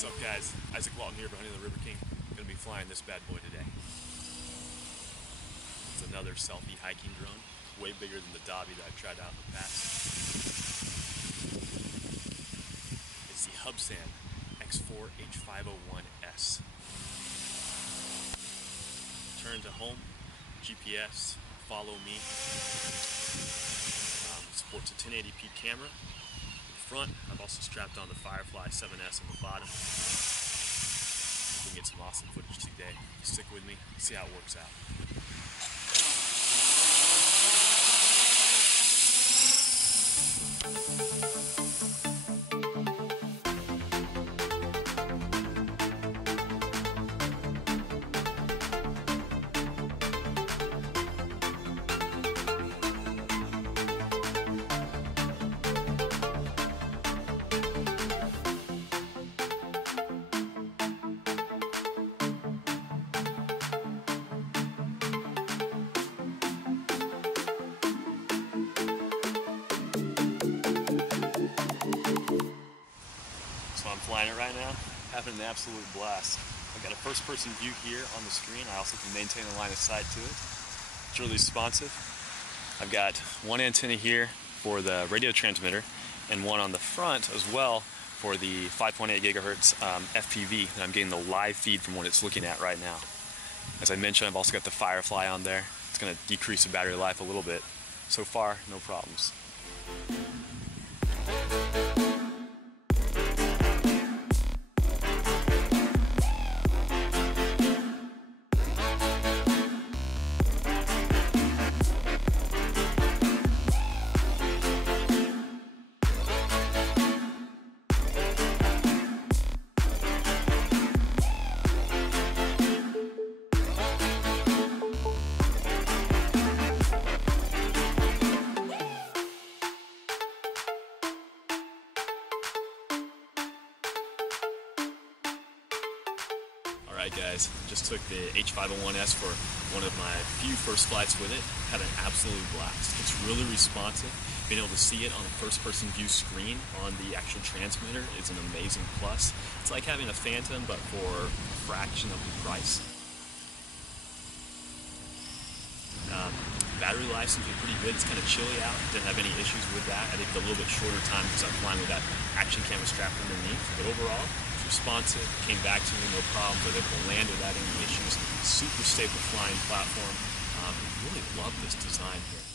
What's up, guys? Isaac Walton here, behind the River King. Going to be flying this bad boy today. It's another selfie hiking drone, way bigger than the Dobby that I've tried out in the past. It's the Hubsan H501S. Turn to home, GPS, follow me. Supports a 1080p camera. Front, I've also strapped on the Firefly 7S on the bottom. We can get some awesome footage today. Stick with me, see how it works out. So I'm flying it right now, having an absolute blast. I've got a first-person view here on the screen. I also can maintain a line of sight to it. It's really responsive. I've got one antenna here for the radio transmitter and one on the front as well for the 5.8 gigahertz FPV that I'm getting the live feed from what it's looking at right now. As I mentioned, I've also got the Firefly on there. It's going to decrease the battery life a little bit. So far, no problems. Alright guys, just took the H501S for one of my few first flights with it. Had an absolute blast. It's really responsive. Being able to see it on a first-person view screen on the actual transmitter is an amazing plus. It's like having a Phantom, but for a fraction of the price. Battery life seems to be pretty good. It's kind of chilly out. Didn't have any issues with that. I think a little bit shorter time because I'm flying with that action camera strapped underneath. But overall, it's responsive. Came back to me, no problems. I was able to land without any issues. Super stable flying platform. Really love this design here.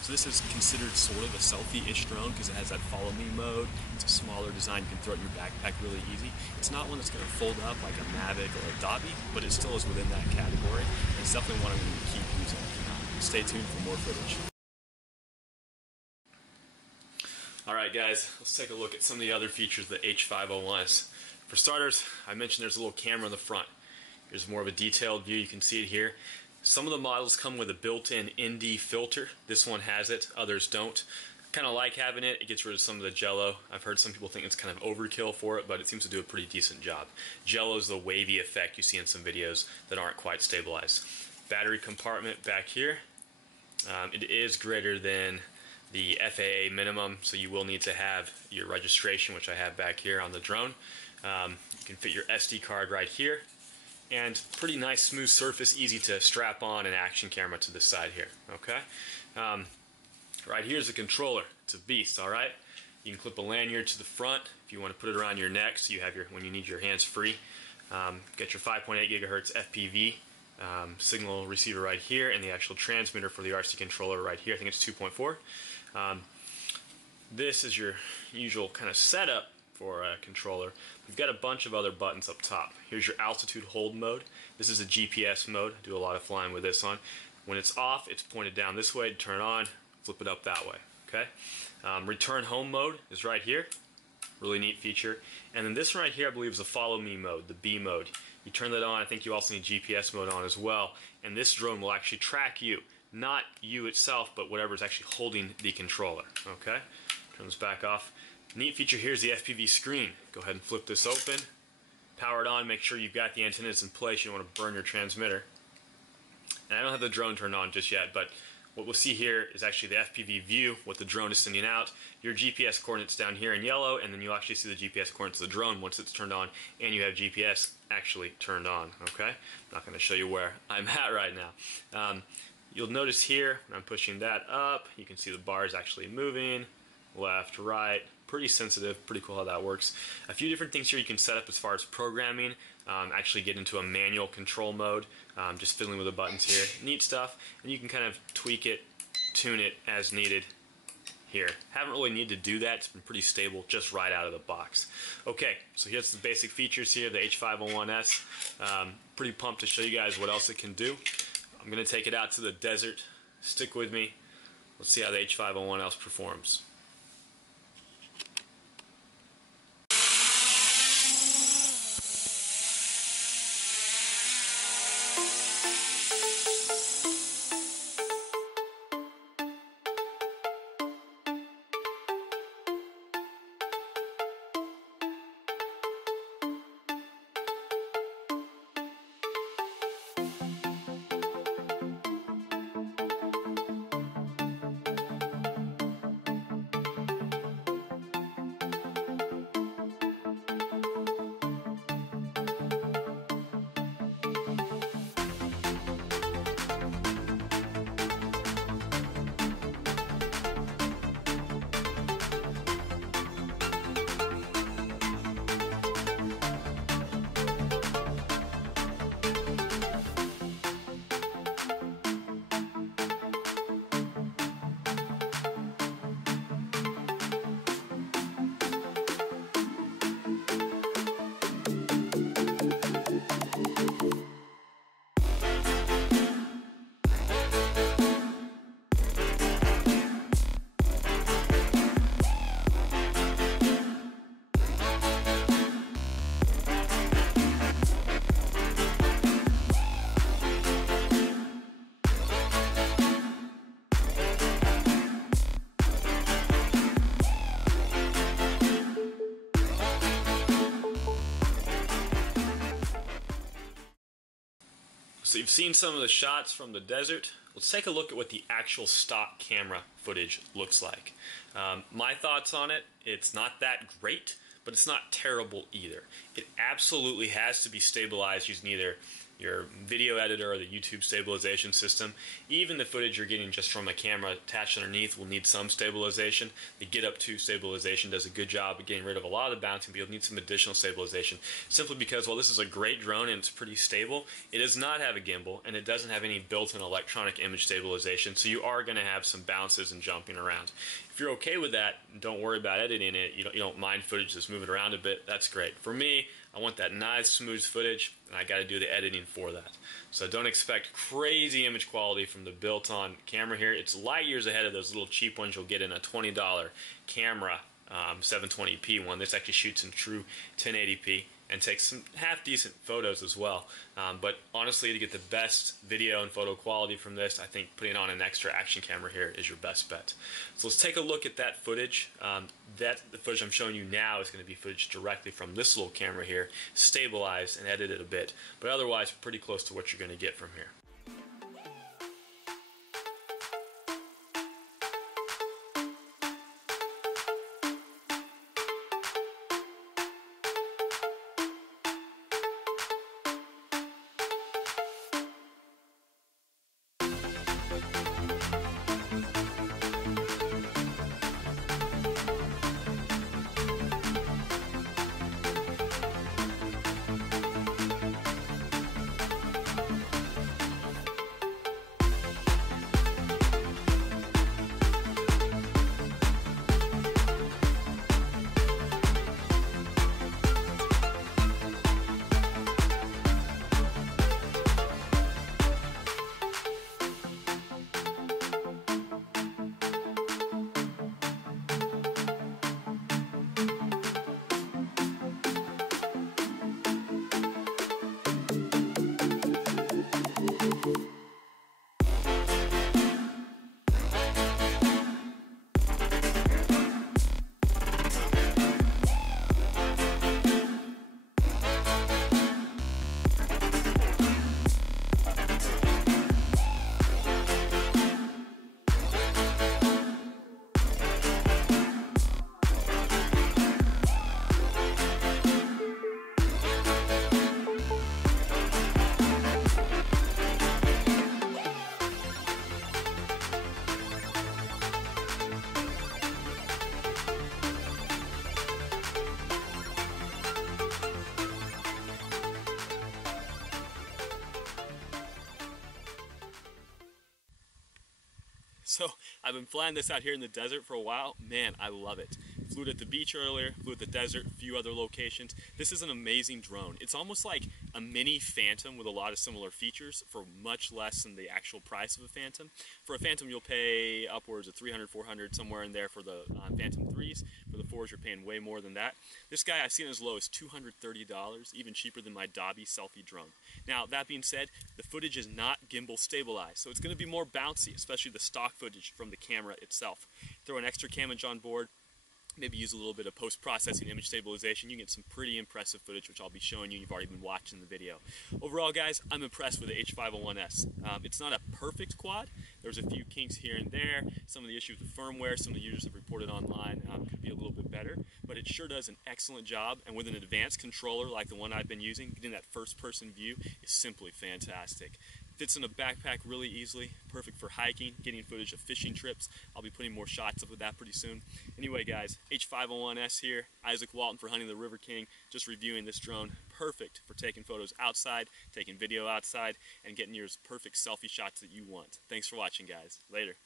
So this is considered sort of a selfie-ish drone because it has that follow me mode. It's a smaller design, you can throw it in your backpack really easy. It's not one that's going to fold up like a Mavic or a Dobby, but it still is within that category. And it's definitely one I'm going to keep using. Stay tuned for more footage. Alright guys, let's take a look at some of the other features of the H501S. For starters, I mentioned there's a little camera in the front. Here's more of a detailed view, you can see it here. Some of the models come with a built-in ND filter. This one has it, others don't. Kind of like having it. It gets rid of some of the jello. I've heard some people think it's kind of overkill for it, but it seems to do a pretty decent job. Jello is the wavy effect you see in some videos that aren't quite stabilized. Battery compartment back here. It is greater than the FAA minimum, so you will need to have your registration, which I have back here on the drone. You can fit your SD card right here. And pretty nice smooth surface, easy to strap on an action camera to the side here, okay? Right here's the controller. It's a beast, all right? You can clip a lanyard to the front if you want to put it around your neck so you have your, when you need your hands free. Get your 5.8 gigahertz FPV signal receiver right here and the actual transmitter for the RC controller right here. I think it's 2.4. This is your usual kind of setup for a controller. We've got a bunch of other buttons up top. Here's your altitude hold mode. This is a GPS mode. I do a lot of flying with this on. When it's off, it's pointed down this way to turn on, flip it up that way. Okay. Return home mode is right here. Really neat feature. And then this one right here, I believe, is the follow me mode, the B mode. You turn that on. I think you also need GPS mode on as well. And this drone will actually track you, not you itself, but whatever's actually holding the controller. Okay. Turn this back off. Neat feature here is the FPV screen. Go ahead and flip this open, power it on, make sure you've got the antennas in place. You don't want to burn your transmitter. And I don't have the drone turned on just yet, but what we'll see here is actually the FPV view, what the drone is sending out. Your GPS coordinates down here in yellow, and then you'll actually see the GPS coordinates of the drone once it's turned on, and you have GPS actually turned on, okay? I'm not going to show you where I'm at right now. You'll notice here, when I'm pushing that up, you can see the bars actually moving, left, right, pretty sensitive, pretty cool how that works. A few different things here you can set up as far as programming, actually get into a manual control mode, just fiddling with the buttons here. Neat stuff, and you can kind of tweak it, tune it as needed here. Haven't really needed to do that. It's been pretty stable just right out of the box. Okay, so here's the basic features here, the H501S. Pretty pumped to show you guys what else it can do. I'm going to take it out to the desert. Stick with me. Let's see how the H501S performs. So you've seen some of the shots from the desert. Let's take a look at what the actual stock camera footage looks like. My thoughts on it, it's not that great, but it's not terrible either. It absolutely has to be stabilized using either your video editor or the YouTube stabilization system. Even the footage you're getting just from a camera attached underneath will need some stabilization. The Get Up 2 stabilization does a good job of getting rid of a lot of the bouncing, but you'll need some additional stabilization simply because while this is a great drone and it's pretty stable, it does not have a gimbal and it doesn't have any built-in electronic image stabilization, so you are going to have some bounces and jumping around. If you're okay with that, don't worry about editing it. You don't mind footage that's moving around a bit, that's great. For me, I want that nice smooth footage, and I got to do the editing for that. So don't expect crazy image quality from the built-on camera here. It's light years ahead of those little cheap ones you'll get in a $20 camera 720p one. This actually shoots in true 1080p and takes some half-decent photos as well. But honestly, to get the best video and photo quality from this, I think putting on an extra action camera here is your best bet. So let's take a look at that footage. The footage I'm showing you now is going to be footage directly from this little camera here, stabilized and edited a bit, but otherwise pretty close to what you're going to get from here. I've been flying this out here in the desert for a while. Man, I love it. Flew it at the beach earlier, flew at the desert, a few other locations. This is an amazing drone. It's almost like a mini Phantom with a lot of similar features for much less than the actual price of a Phantom. For a Phantom, you'll pay upwards of $300, $400, somewhere in there for the Phantom 3s. For the 4s, you're paying way more than that. This guy, I've seen as low as $230, even cheaper than my Dobby selfie drone. Now, that being said, the footage is not gimbal stabilized, so it's going to be more bouncy, especially the stock footage from the camera itself. Throw an extra image on board, maybe use a little bit of post-processing image stabilization, you can get some pretty impressive footage, which I'll be showing you. You've already been watching the video. Overall, guys, I'm impressed with the H501S. It's not a perfect quad. There's a few kinks here and there. Some of the issues with the firmware, some of the users have reported online could be a little bit better, but it sure does an excellent job, and with an advanced controller like the one I've been using, getting that first-person view is simply fantastic. Fits in a backpack really easily, perfect for hiking, getting footage of fishing trips. I'll be putting more shots up with that pretty soon. Anyway, guys, H501S here, Isaac Walton for Hunting the River King, just reviewing this drone. Perfect for taking photos outside, taking video outside, and getting your perfect selfie shots that you want. Thanks for watching, guys. Later.